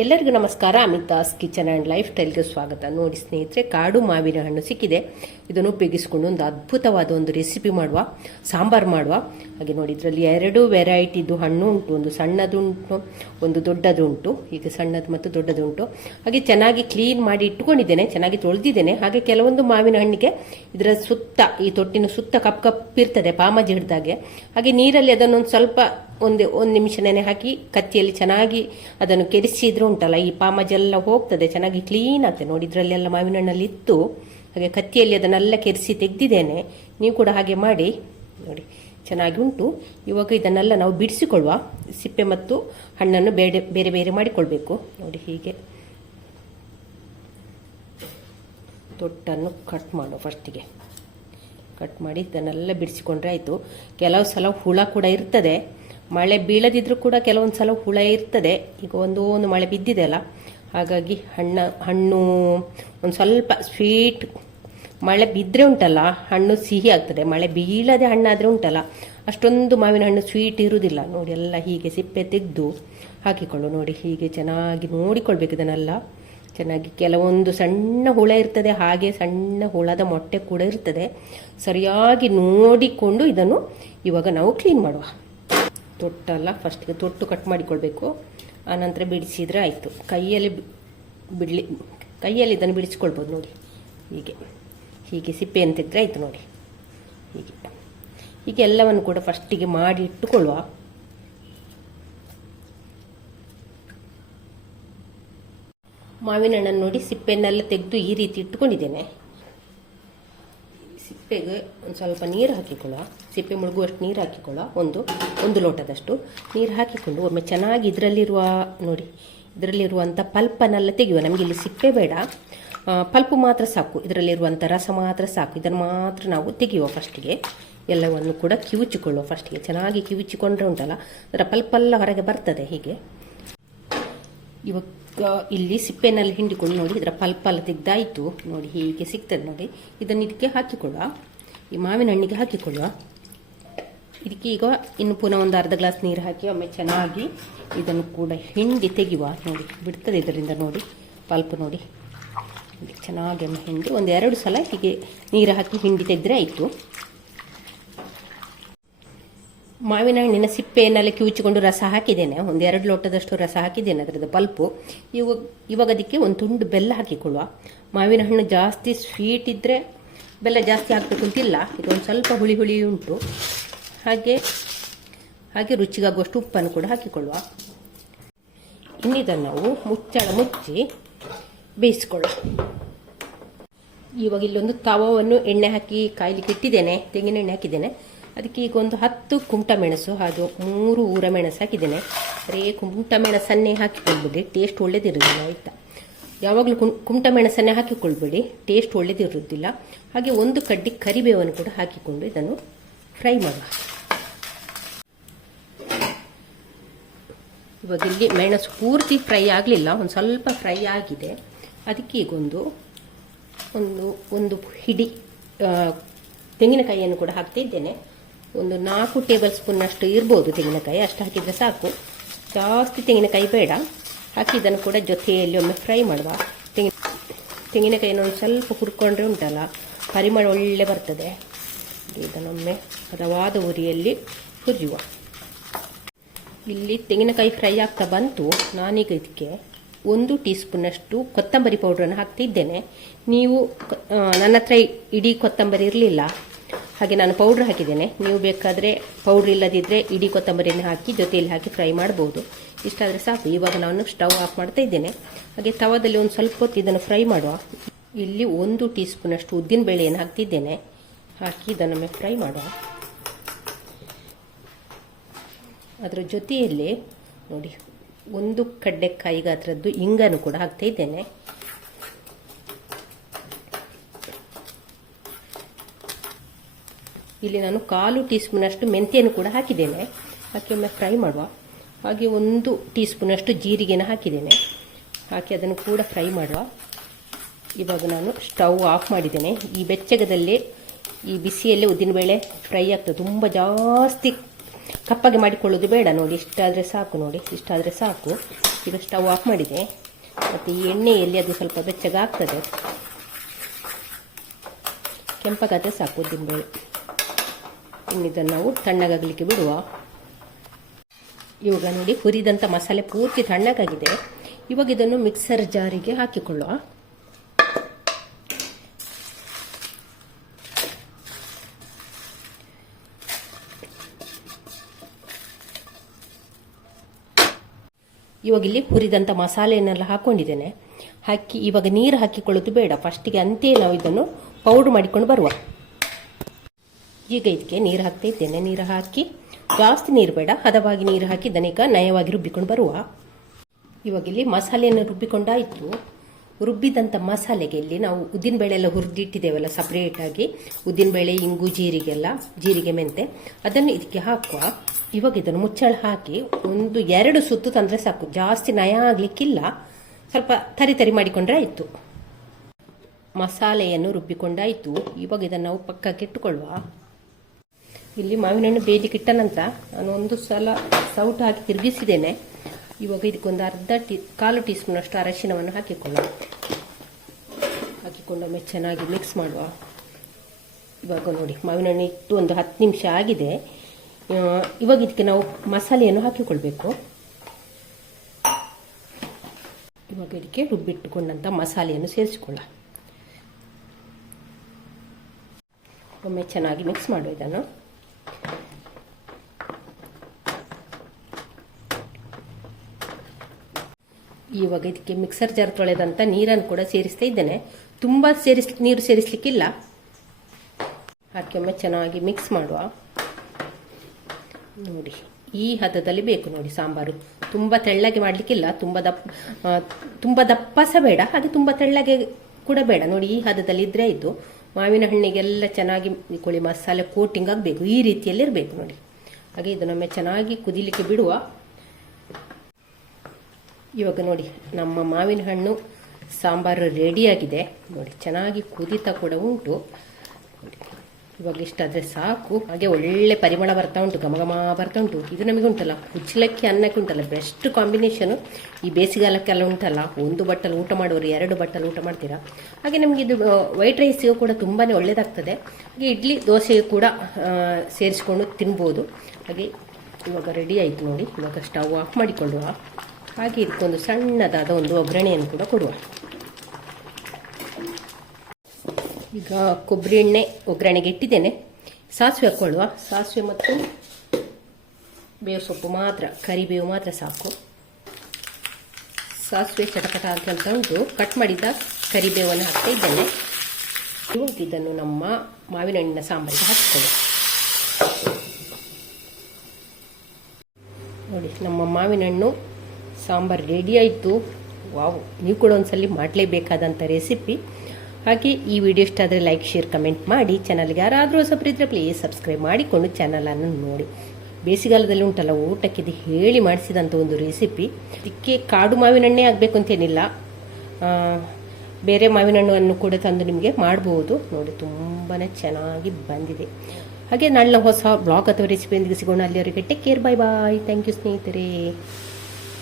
ಎಲ್ಲರಿಗೂ ನಮಸ್ಕಾರ. Amitha's kitchen and life ಸ್ಟೈಲ್ಗೆ ಸ್ವಾಗತ. ನೋಡಿ ಸ್ನೇಹಿತರೆ, ಕಾಡು ಮಾವಿನ ಹಣ್ಣು ಸಿಕ್ಕಿದೆ. ಇದನ್ನು ಉಪಯೋಗಿಸಿಕೊಂಡು ಒಂದು ಅದ್ಭುತವಾದ ಒಂದು ರೆಸಿಪಿ ಮಾಡುವ, ಸಾಂಬಾರು ಮಾಡುವ. ಹಾಗೆ ನೋಡಿ, ಇದರಲ್ಲಿ 2 ವೆರೈಟಿದು ಹಣ್ಣು ಉಂಟು. ಒಂದು ಸಣ್ಣದುಂಟು, ಒಂದು ದೊಡ್ಡದುಂಟು. ಈಗ ಸಣ್ಣದು ಮತ್ತು ದೊಡ್ಡದುಂಟು. ಹಾಗೆ ಚೆನ್ನಾಗಿ ಕ್ಲೀನ್ ಮಾಡಿ ಇಟ್ಟುಕೊಂಡಿದ್ದೇನೆ, ಚೆನ್ನಾಗಿ ತೊಳೆದಿದ್ದೇನೆ. ಹಾಗೆ ಕೆಲವೊಂದು ಮಾವಿನ ಹಣ್ಣಿಗೆ ಇದರ ಸುತ್ತ, ಈ ತೊಟ್ಟಿನ ಸುತ್ತ ಕಪ್ಪಿರ್ತದೆ, ಪಾಮಜಿ ಹಿಡ್ದಾಗೆ. ಹಾಗೆ ನೀರಲ್ಲಿ ಅದನ್ನೊಂದು ಸ್ವಲ್ಪ ಒಂದು ನಿಮಿಷ ನೆನೆ ಹಾಕಿ ಕತ್ತಿಯಲ್ಲಿ ಚೆನ್ನಾಗಿ ಅದನ್ನು ಕೆರೆಸಿದ್ರೆ ಉಂಟಲ್ಲ, ಈ ಪಾಮಜೆಲ್ಲ ಹೋಗ್ತದೆ, ಚೆನ್ನಾಗಿ ಕ್ಲೀನ್ ಆಗ್ತದೆ. ನೋಡಿ, ಇದರಲ್ಲೆಲ್ಲ ಮಾವಿನ ಹಣ್ಣಲ್ಲಿ ಇತ್ತು. ಹಾಗೆ ಕತ್ತಿಯಲ್ಲಿ ಅದನ್ನೆಲ್ಲ ಕೆರೆಸಿ ತೆಗೆದಿದ್ದೇನೆ. ನೀವು ಕೂಡ ಹಾಗೆ ಮಾಡಿ ನೋಡಿ, ಚೆನ್ನಾಗಿ ಉಂಟು. ಇವಾಗ ಇದನ್ನೆಲ್ಲ ನಾವು ಬಿಡಿಸಿಕೊಳ್ಳುವ. ಸಿಪ್ಪೆ ಮತ್ತು ಹಣ್ಣನ್ನು ಬೇರೆ ಬೇರೆ ಮಾಡಿಕೊಳ್ಬೇಕು. ನೋಡಿ, ಹೀಗೆ ತೊಟ್ಟನ್ನು ಕಟ್ ಮಾಡುವ. ಫಸ್ಟಿಗೆ ಕಟ್ ಮಾಡಿ ಇದನ್ನೆಲ್ಲ ಬಿಡಿಸಿಕೊಂಡ್ರೆ ಆಯಿತು. ಕೆಲವು ಸಲ ಹುಳ ಕೂಡ ಇರ್ತದೆ, ಮಳೆ ಬೀಳದಿದ್ರೂ ಕೂಡ ಕೆಲವೊಂದು ಸಲ ಹುಳ ಇರ್ತದೆ. ಈಗ ಒಂದು ಮಳೆ ಬಿದ್ದಿದೆ ಅಲ್ಲ, ಹಾಗಾಗಿ ಹಣ್ಣು ಒಂದು ಸ್ವಲ್ಪ ಸ್ವೀಟ್, ಮಳೆ ಬಿದ್ದರೆ ಉಂಟಲ್ಲ ಹಣ್ಣು ಸಿಹಿ ಆಗ್ತದೆ. ಮಳೆ ಬೀಳದೆ ಹಣ್ಣಾದರೆ ಉಂಟಲ್ಲ ಅಷ್ಟೊಂದು ಮಾವಿನ ಹಣ್ಣು ಸ್ವೀಟ್ ಇರುವುದಿಲ್ಲ. ನೋಡಿ, ಎಲ್ಲ ಹೀಗೆ ಸಿಪ್ಪೆ ತೆಗೆದು ಹಾಕಿಕೊಳ್ಳು. ನೋಡಿ, ಹೀಗೆ ಚೆನ್ನಾಗಿ ನೋಡಿಕೊಳ್ಬೇಕು ಇದನ್ನೆಲ್ಲ ಚೆನ್ನಾಗಿ. ಕೆಲವೊಂದು ಸಣ್ಣ ಹುಳ ಇರ್ತದೆ, ಹಾಗೆ ಸಣ್ಣ ಹುಳದ ಮೊಟ್ಟೆ ಕೂಡ ಇರ್ತದೆ. ಸರಿಯಾಗಿ ನೋಡಿಕೊಂಡು ಇದನ್ನು ಇವಾಗ ನಾವು ಕ್ಲೀನ್ ಮಾಡುವ. ತೊಟ್ಟಲ್ಲ, ಫಸ್ಟಿಗೆ ತೊಟ್ಟು ಕಟ್ ಮಾಡಿಕೊಳ್ಬೇಕು. ಆನಂತರ ಬಿಡಿಸಿದರೆ ಆಯಿತು. ಕೈಯಲ್ಲಿ ಇದನ್ನು ಬಿಡಿಸ್ಕೊಳ್ಬೋದು. ನೋಡಿ, ಹೀಗೆ ಸಿಪ್ಪೆಯನ್ನು ತೆಗೆದ್ರೆ ಆಯಿತು. ನೋಡಿ, ಹೀಗೆ ಎಲ್ಲವನ್ನು ಕೂಡ ಫಸ್ಟಿಗೆ ಮಾಡಿ ಇಟ್ಟುಕೊಳ್ಳುವ. ಮಾವಿನ ಹಣ್ಣನ್ನು ನೋಡಿ ಸಿಪ್ಪೆಯನ್ನೆಲ್ಲ ತೆಗೆದು ಈ ರೀತಿ ಇಟ್ಟುಕೊಂಡಿದ್ದೇನೆ. ಸಿಪ್ಪೆಗೆ ಒಂದು ಸ್ವಲ್ಪ ನೀರು ಹಾಕಿಕೊಳ್ಳುವ. ಸಿಪ್ಪೆ ಮುಳುಗುವಷ್ಟು ನೀರು ಹಾಕಿಕೊಳ್ಳುವ. ಒಂದು ಲೋಟದಷ್ಟು ನೀರು ಹಾಕಿಕೊಂಡು ಒಮ್ಮೆ ಚೆನ್ನಾಗಿ ಇದರಲ್ಲಿರುವಂಥ ಪಲ್ಪನ್ನೆಲ್ಲ ತೆಗೆಯುವ. ನಮಗೆ ಇಲ್ಲಿ ಸಿಪ್ಪೆ ಬೇಡ, ಪಲ್ಪು ಮಾತ್ರ ಸಾಕು. ಇದರಲ್ಲಿರುವಂಥ ರಸ ಮಾತ್ರ ಸಾಕು. ಇದನ್ನು ಮಾತ್ರ ನಾವು ತೆಗೆಯುವ. ಫಸ್ಟಿಗೆ ಎಲ್ಲವನ್ನು ಕೂಡ ಕಿವುಚಿಕೊಳ್ಳುವ. ಫಸ್ಟಿಗೆ ಚೆನ್ನಾಗಿ ಕಿವುಚಿಕೊಂಡ್ರೆ ಉಂಟಲ್ಲ, ಅದರ ಪಲ್ಪೆಲ್ಲ ಹೊರಗೆ ಬರ್ತದೆ. ಹೀಗೆ ಇವಾಗ ಇಲ್ಲಿ ಸಿಪ್ಪೆನಲ್ಲಿ ಹಿಂಡಿಕೊಂಡು ನೋಡಿ, ಇದರ ಪಲ್ಪೆಲ್ಲ ತೆಗೆದಾಯಿತು. ನೋಡಿ, ಹೀಗೆ ಸಿಗ್ತದೆ. ನೋಡಿ, ಇದನ್ನು ಇದಕ್ಕೆ ಹಾಕಿಕೊಳ್ಳುವ. ಈ ಮಾವಿನ ಹಣ್ಣಿಗೆ ಹಾಕಿಕೊಳ್ಳುವ. ಇದಕ್ಕೆ ಈಗ ಇನ್ನು ಪುನಃ ಒಂದು ಅರ್ಧ ಗ್ಲಾಸ್ ನೀರು ಹಾಕಿ ಒಮ್ಮೆ ಚೆನ್ನಾಗಿ ಇದನ್ನು ಕೂಡ ಹಿಂಡಿ ತೆಗೆಯುವ. ನೋಡಿ, ಬಿಡ್ತದೆ ಇದರಿಂದ. ನೋಡಿ, ಪಲ್ಪ್ ನೋಡಿ ಚೆನ್ನಾಗಿ ಒಮ್ಮೆ ಹಿಂಡಿ 1-2 ಸಲ ಹೀಗೆ ನೀರು ಹಾಕಿ ಹಿಂಡಿ ತೆಗೆದ್ರೆ ಆಯಿತು. ಮಾವಿನ ಹಣ್ಣಿನ ಸಿಪ್ಪೆಯನ್ನೆಲ್ಲ ಕಿವುಚಿಕೊಂಡು ರಸ ಹಾಕಿದ್ದೇನೆ. 1-2 ಲೋಟದಷ್ಟು ರಸ ಹಾಕಿದ್ದೇನೆ ಅದರದ್ದು ಪಲ್ಪು. ಇವಾಗ ಅದಕ್ಕೆ ಒಂದು ತುಂಡು ಬೆಲ್ಲ ಹಾಕಿಕೊಳ್ಳುವ. ಮಾವಿನ ಹಣ್ಣು ಜಾಸ್ತಿ ಸ್ವೀಟ್ ಇದ್ದರೆ ಬೆಲ್ಲ ಜಾಸ್ತಿ ಹಾಕಬೇಕು ಅಂತಿಲ್ಲ. ಇದೊಂದು ಸ್ವಲ್ಪ ಹುಳಿ ಉಂಟು. ಹಾಗೆ ರುಚಿಗಾಗುವಷ್ಟು ಉಪ್ಪನ್ನು ಕೂಡ ಹಾಕಿಕೊಳ್ಳುವ. ಇನ್ನಿದನ್ನು ನಾವು ಮುಚ್ಚಳ ಮುಚ್ಚಿ ಬೇಯಿಸಿಕೊಳ್ಳುವ. ಇವಾಗ ಇಲ್ಲೊಂದು ತವವನ್ನು ಎಣ್ಣೆ ಹಾಕಿ ಕಾಯ್ಲಿಕ್ಕೆ ಇಟ್ಟಿದ್ದೇನೆ. ತೆಂಗಿನ ಎಣ್ಣೆ ಹಾಕಿದ್ದೇನೆ. ಅದಕ್ಕೆ ಈಗ ಒಂದು 10 ಕುಮಟ ಮೆಣಸು ಹಾಗೂ 3 ಊರ ಮೆಣಸು ಹಾಕಿದ್ದೇನೆ. ಬರೀ ಕುಮಟ ಮೆಣಸನ್ನೇ ಹಾಕಿಕೊಳ್ಬೇಡಿ, ಟೇಸ್ಟ್ ಒಳ್ಳೇದಿರೋದಿಲ್ಲ ಆಯಿತಾ. ಯಾವಾಗಲೂ ಕುಮಟ ಮೆಣಸನ್ನೇ ಹಾಕಿಕೊಳ್ಬೇಡಿ, ಟೇಸ್ಟ್ ಒಳ್ಳೇದಿರೋದಿಲ್ಲ. ಹಾಗೆ 1 ಕಡ್ಡಿ ಕರಿಬೇವನ್ನು ಕೂಡ ಹಾಕಿಕೊಂಡು ಇದನ್ನು ಫ್ರೈ ಮಾಡುವ. ಇವಾಗ ಇಲ್ಲಿ ಮೆಣಸು ಪೂರ್ತಿ ಫ್ರೈ ಆಗಲಿಲ್ಲ, ಒಂದು ಸ್ವಲ್ಪ ಫ್ರೈ ಆಗಿದೆ. ಅದಕ್ಕೆ ಈಗ ಒಂದು ಹಿಡಿ ತೆಂಗಿನಕಾಯಿಯನ್ನು ಕೂಡ ಹಾಕ್ತಿದ್ದೇನೆ. ಒಂದು 4 ಟೇಬಲ್ ಸ್ಪೂನ್ನಷ್ಟು ಇರ್ಬೋದು ತೆಂಗಿನಕಾಯಿ, ಅಷ್ಟು ಹಾಕಿದರೆ ಸಾಕು. ಜಾಸ್ತಿ ತೆಂಗಿನಕಾಯಿ ಬೇಡ. ಹಾಕಿ ಇದನ್ನು ಕೂಡ ಜೊತೆಯಲ್ಲಿ ಒಮ್ಮೆ ಫ್ರೈ ಮಾಡುವ. ತೆಂಗಿನಕಾಯಿನ ಒಂದು ಸ್ವಲ್ಪ ಹುರ್ಕೊಂಡ್ರೆ ಉಂಟಲ್ಲ, ಪರಿಮಳ ಒಳ್ಳೆ ಬರ್ತದೆ. ಇದನ್ನೊಮ್ಮೆ ಹದವಾದ ಉರಿಯಲ್ಲಿ ಹುರಿಯುವ. ಇಲ್ಲಿ ತೆಂಗಿನಕಾಯಿ ಫ್ರೈ ಆಗ್ತಾ ಬಂತು. ನಾನೀಗ ಇದಕ್ಕೆ 1 ಟೀ ಸ್ಪೂನ್ನಷ್ಟು ಕೊತ್ತಂಬರಿ ಪೌಡ್ರನ್ನು ಹಾಕ್ತಿದ್ದೇನೆ. ನೀವು ನನ್ನ ಹತ್ರ ಇಡೀ ಕೊತ್ತಂಬರಿ ಇರಲಿಲ್ಲ, ಹಾಗೆ ನಾನು ಪೌಡ್ರ್ ಹಾಕಿದ್ದೇನೆ. ನೀವು ಬೇಕಾದರೆ ಪೌಡ್ರ್ ಇಲ್ಲದಿದ್ದರೆ ಇಡೀ ಕೊತ್ತಂಬರಿಯನ್ನು ಹಾಕಿ ಜೊತೆಯಲ್ಲಿ ಹಾಕಿ ಫ್ರೈ ಮಾಡ್ಬೋದು. ಇಷ್ಟಾದರೆ ಸಾಕು. ಇವಾಗ ನಾನು ಸ್ಟವ್ ಆಫ್ ಮಾಡ್ತಾ ಇದ್ದೇನೆ. ಹಾಗೆ ತವದಲ್ಲಿ ಒಂದು ಸ್ವಲ್ಪ ಹೊತ್ತು ಇದನ್ನು ಫ್ರೈ ಮಾಡುವ. ಇಲ್ಲಿ 1 ಟೀ ಸ್ಪೂನಷ್ಟು ಉದ್ದಿನ ಬೇಳೆಯನ್ನು ಹಾಕ್ತಿದ್ದೇನೆ. ಹಾಕಿ ಇದನ್ನೊಮ್ಮೆ ಫ್ರೈ ಮಾಡುವ. ಅದರ ಜೊತೆಯಲ್ಲಿ ನೋಡಿ 1 ಕಡ್ಲೆಕಾಯಿ ಗಾತ್ರದ್ದು ಇಂಗನ್ನು ಕೂಡ ಹಾಕ್ತಾ ಇದ್ದೇನೆ. ಇಲ್ಲಿ ನಾನು 1/4 ಟೀ ಸ್ಪೂನಷ್ಟು ಮೆಂತ್ಯವನ್ನು ಕೂಡ ಹಾಕಿದ್ದೇನೆ. ಹಾಕಿ ಒಮ್ಮೆ ಫ್ರೈ ಮಾಡುವ. ಹಾಗೆ 1 ಟೀ ಸ್ಪೂನಷ್ಟು ಜೀರಿಗೆನ ಹಾಕಿದ್ದೇನೆ. ಹಾಕಿ ಅದನ್ನು ಕೂಡ ಫ್ರೈ ಮಾಡುವ. ಇವಾಗ ನಾನು ಸ್ಟವ್ ಆಫ್ ಮಾಡಿದ್ದೇನೆ. ಈ ಬೆಚ್ಚಗದಲ್ಲೇ ಈ ಬಿಸಿಯಲ್ಲೇ ಉದ್ದಿನಬೇಳೆ ಫ್ರೈ ಆಗ್ತದೆ. ತುಂಬ ಜಾಸ್ತಿ ಕಪ್ಪಗೆ ಮಾಡಿಕೊಳ್ಳೋದು ಬೇಡ ನೋಡಿ, ಇಷ್ಟಾದರೆ ಸಾಕು ನೋಡಿ, ಇಷ್ಟಾದರೆ ಸಾಕು. ಈಗ ಸ್ಟವ್ ಆಫ್ ಮಾಡಿದೆ. ಮತ್ತು ಈ ಎಣ್ಣೆಯಲ್ಲಿ ಅದು ಸ್ವಲ್ಪ ಬೆಚ್ಚಗಾಗ್ತದೆ, ಕೆಂಪಗಾದರೆ ಸಾಕು ಉದ್ದಿನಬೇಳೆ. ಇನ್ನಿದನ್ನು ನಾವು ತಣ್ಣಗಾಗಲಿಕ್ಕೆ ಬಿಡುವ. ಇವಾಗ ನೋಡಿ ಹುರಿದಂಥ ಮಸಾಲೆ ಪೂರ್ತಿ ತಣ್ಣಗಾಗಿದೆ. ಇವಾಗ ಇದನ್ನು ಮಿಕ್ಸರ್ ಜಾರಿಗೆ ಹಾಕಿಕೊಳ್ಳುವ. ಇವಾಗ ಇಲ್ಲಿ ಹುರಿದಂಥ ಮಸಾಲೆಯನ್ನೆಲ್ಲ ಹಾಕೊಂಡಿದ್ದೇನೆ. ಹಾಕಿ ಇವಾಗ ನೀರು ಹಾಕಿಕೊಳ್ಳೋದು ಬೇಡ, ಫಸ್ಟಿಗೆ ಅಂತೆಯೇ ನಾವು ಇದನ್ನು ಪೌಡ್ರ್ ಮಾಡಿಕೊಂಡು ಬರುವ. ಈಗ ಇದಕ್ಕೆ ನೀರು ಹಾಕ್ತಾ ಇದ್ದೇನೆ. ನೀರು ಹಾಕಿ ಜಾಸ್ತಿ ನೀರು ಬೇಡ, ಹದವಾಗಿ ನೀರು ಹಾಕಿ ಇದನ್ನೀಗ ನಯವಾಗಿ ರುಬ್ಬಿಕೊಂಡು ಬರುವ. ಇವಾಗ ಇಲ್ಲಿ ಮಸಾಲೆಯನ್ನು ರುಬ್ಬಿಕೊಂಡಾಯಿತು. ರುಬ್ಬಿದಂಥ ಮಸಾಲೆಗೆ ಇಲ್ಲಿ ನಾವು ಉದ್ದಿನಬೇಳೆ ಎಲ್ಲ ಹುರಿದಿಟ್ಟಿದ್ದೇವಲ್ಲ ಸಪ್ರೇಟಾಗಿ, ಉದ್ದಿನಬೇಳೆ, ಇಂಗು, ಜೀರಿಗೆ, ಮೆಂತೆ, ಅದನ್ನು ಇದಕ್ಕೆ ಹಾಕುವ. ಇವಾಗ ಇದನ್ನು ಮುಚ್ಚಳ ಹಾಕಿ 1-2 ಸುತ್ತು ತಂದರೆ ಸಾಕು, ಜಾಸ್ತಿ ನಯ ಆಗಲಿಕ್ಕಿಲ್ಲ, ಸ್ವಲ್ಪ ತರಿ ಮಾಡಿಕೊಂಡ್ರೆ ಆಯಿತು. ಮಸಾಲೆಯನ್ನು ರುಬ್ಬಿಕೊಂಡಾಯಿತು. ಇವಾಗ ಇದನ್ನು ನಾವು ಪಕ್ಕಕ್ಕೆ ಇಟ್ಟುಕೊಳ್ಳುವ. ಇಲ್ಲಿ ಮಾವಿನ ಹಣ್ಣು ಬೇಯಲಿಕ್ಕೆ ಇಟ್ಟ ನಂತರ ನಾನು 1 ಸಲ ಸೌಟು ಹಾಕಿ ತಿರುಗಿಸಿದ್ದೇನೆ. ಇವಾಗ ಇದಕ್ಕೊಂದು ಕಾಲು ಟೀ ಸ್ಪೂನ್ ಅಷ್ಟು ಅರಶಿನವನ್ನು ಹಾಕಿಕೊಳ್ಳುವ. ಹಾಕಿಕೊಂಡೊಮ್ಮೆ ಚೆನ್ನಾಗಿ ಮಿಕ್ಸ್ ಮಾಡುವ. ಇವಾಗ ನೋಡಿ ಮಾವಿನ ಹಣ್ಣು ಇಟ್ಟು ಒಂದು 10 ನಿಮಿಷ ಆಗಿದೆ. ಇವಾಗ ಇದಕ್ಕೆ ನಾವು ಮಸಾಲೆಯನ್ನು ಹಾಕಿಕೊಳ್ಬೇಕು. ಇವಾಗ ಇದಕ್ಕೆ ರುಬ್ಬಿಟ್ಟುಕೊಂಡಂಥ ಮಸಾಲೆಯನ್ನು ಸೇರಿಸಿಕೊಳ್ಳ. ಒಮ್ಮೆ ಚೆನ್ನಾಗಿ ಮಿಕ್ಸ್ ಮಾಡುವ ಇದನ್ನು. ಇವಾಗ ಇದಕ್ಕೆ ಮಿಕ್ಸರ್ ಜಾರ್ ತೊಳೆದಂಥ ನೀರನ್ನು ಕೂಡ ಸೇರಿಸ್ತಾ ಇದ್ದೇನೆ. ತುಂಬ ನೀರು ಸೇರಿಸಲಿಕ್ಕಿಲ್ಲ. ಹಾಕಿ ಒಮ್ಮೆ ಚೆನ್ನಾಗಿ ಮಿಕ್ಸ್ ಮಾಡುವ. ನೋಡಿ ಈ ಹದದಲ್ಲಿ ಬೇಕು ನೋಡಿ ಸಾಂಬಾರು. ತುಂಬ ತೆಳ್ಳಗೆ ಮಾಡಲಿಕ್ಕಿಲ್ಲ, ತುಂಬ ದಪ್ಪ ಸಹ ಬೇಡ, ಹಾಗೆ ತುಂಬ ತೆಳ್ಳಗೆ ಕೂಡ ಬೇಡ. ನೋಡಿ ಈ ಹದದಲ್ಲಿ ಇದ್ರೆ ಆಯಿತು. ಮಾವಿನ ಹಣ್ಣಿಗೆಲ್ಲ ಚೆನ್ನಾಗಿ ಕೋಳಿ ಮಸಾಲೆ ಕೋಟಿಂಗ್ ಆಗಬೇಕು, ಈ ರೀತಿಯಲ್ಲಿ ಇರಬೇಕು ನೋಡಿ. ಹಾಗೆ ಇದನ್ನೊಮ್ಮೆ ಚೆನ್ನಾಗಿ ಕುದಿಲಿಕ್ಕೆ ಬಿಡುವ. ಇವಾಗ ನೋಡಿ ನಮ್ಮ ಮಾವಿನ ಹಣ್ಣು ಸಾಂಬಾರು ರೆಡಿಯಾಗಿದೆ ನೋಡಿ, ಚೆನ್ನಾಗಿ ಕುದೀತಾ ಕೂಡ ಉಂಟು. ಇವಾಗ ಇಷ್ಟಾದರೆ ಸಾಕು. ಹಾಗೆ ಒಳ್ಳೆ ಪರಿಮಳ ಬರ್ತಾ ಉಂಟು, ಘಮ ಬರ್ತಾ ಉಂಟು. ಇದು ನಮಗೆ ಉಂಟಲ್ಲ ಕುಚ್ಚಲಕ್ಕಿ ಅನ್ನಕ್ಕೆ ಉಂಟಲ್ಲ ಬೆಸ್ಟ್ ಕಾಂಬಿನೇಷನು. ಈ ಬೇಸಿಗೆಗಾಲಕ್ಕೆಲ್ಲ ಉಂಟಲ್ಲ, 1 ಬಟ್ಟಲು ಊಟ ಮಾಡುವವರು 2 ಬಟ್ಟಲು ಊಟ ಮಾಡ್ತೀರಾ. ಹಾಗೆ ನಮಗೆ ಇದು ವೈಟ್ ರೈಸಿಗೂ ಕೂಡ ತುಂಬಾ ಒಳ್ಳೆಯದಾಗ್ತದೆ. ಹಾಗೆ ಇಡ್ಲಿ ದೋಸೆಗೂ ಕೂಡ ಸೇರಿಸ್ಕೊಂಡು ತಿನ್ಬೋದು. ಹಾಗೆ ಇವಾಗ ರೆಡಿ ಆಯಿತು ನೋಡಿ. ಇವಾಗ ಸ್ಟವ್ ಆಫ್ ಮಾಡಿಕೊಳ್ಳುವ. ಹಾಗೆ ಇದಕ್ಕೊಂದು ಸಣ್ಣದಾದ ಒಂದು ಒಗ್ಗರಣೆಯನ್ನು ಕೂಡ ಕೊಡುವ. ಈಗ ಕೊಬ್ಬರಿ ಎಣ್ಣೆ ಒಗ್ಗರಣೆಗೆ ಇಟ್ಟಿದ್ದೇನೆ. ಸಾಸಿವೆ ಹಾಕ್ಕೊಳ್ಳುವ. ಸಾಸಿವೆ ಮತ್ತು ಬೇವು ಸೊಪ್ಪು ಮಾತ್ರ, ಕರಿಬೇವು ಮಾತ್ರ ಸಾಕು. ಸಾಸಿವೆ ಚಟಪಟ ಅಂತ ಉಂಟು. ಕಟ್ ಮಾಡಿದ ಕರಿಬೇವನ್ನು ಹಾಕ್ತಾ ಇದ್ದೇನೆ. ಇವಾಗ ಇದನ್ನು ನಮ್ಮ ಮಾವಿನ ಹಣ್ಣಿನ ಸಾಂಬಾರಿಗೆ ಹಾಕಿಕೊಳ್ಳಿ. ನೋಡಿ ನಮ್ಮ ಮಾವಿನ ಹಣ್ಣು ಸಾಂಬಾರು ರೆಡಿ ಆಯಿತು. ವಾವ್, ನೀವು ಕೂಡ ಒಂದ್ಸಲಿ ಮಾಡಲೇಬೇಕಾದಂಥ ರೆಸಿಪಿ. ಹಾಗೆ ಈ ವಿಡಿಯೋ ಇಷ್ಟ ಆದರೆ ಲೈಕ್, ಶೇರ್, ಕಮೆಂಟ್ ಮಾಡಿ. ಚಾನಲ್ಗೆ ಯಾರಾದರೂ ಹೊಸಬರಿದ್ದರೆ ಪ್ಲೀಸ್ ಸಬ್ಸ್ಕ್ರೈಬ್ ಮಾಡಿಕೊಂಡು ಚಾನಲನ್ನು ನೋಡಿ. ಬೇಸಿಗೆಗಾಲದಲ್ಲಿ ಉಂಟಲ್ಲ ಊಟಕ್ಕೆ ಇದು ಹೇಳಿ ಮಾಡಿಸಿದಂಥ ಒಂದು ರೆಸಿಪಿ. ಇದಕ್ಕೆ ಕಾಡು ಮಾವಿನ ಹಣ್ಣೇ ಆಗಬೇಕು ಅಂತೇನಿಲ್ಲ, ಬೇರೆ ಮಾವಿನ ಹಣ್ಣನ್ನು ಕೂಡ ತಂದು ನಿಮಗೆ ಮಾಡ್ಬೋದು ನೋಡಿ. ತುಂಬಾ ಚೆನ್ನಾಗಿ ಬಂದಿದೆ. ಹಾಗೆ ನಾಳೆ ಹೊಸ ಬ್ಲಾಗ್ ಅಥವಾ ರೆಸಿಪಿಯೊಂದಿಗೆ ಸಿಗೋಣ. ಅಲ್ಲಿವರೆಗೆ take care, bye bye. Thank you ಸ್ನೇಹಿತರೆ.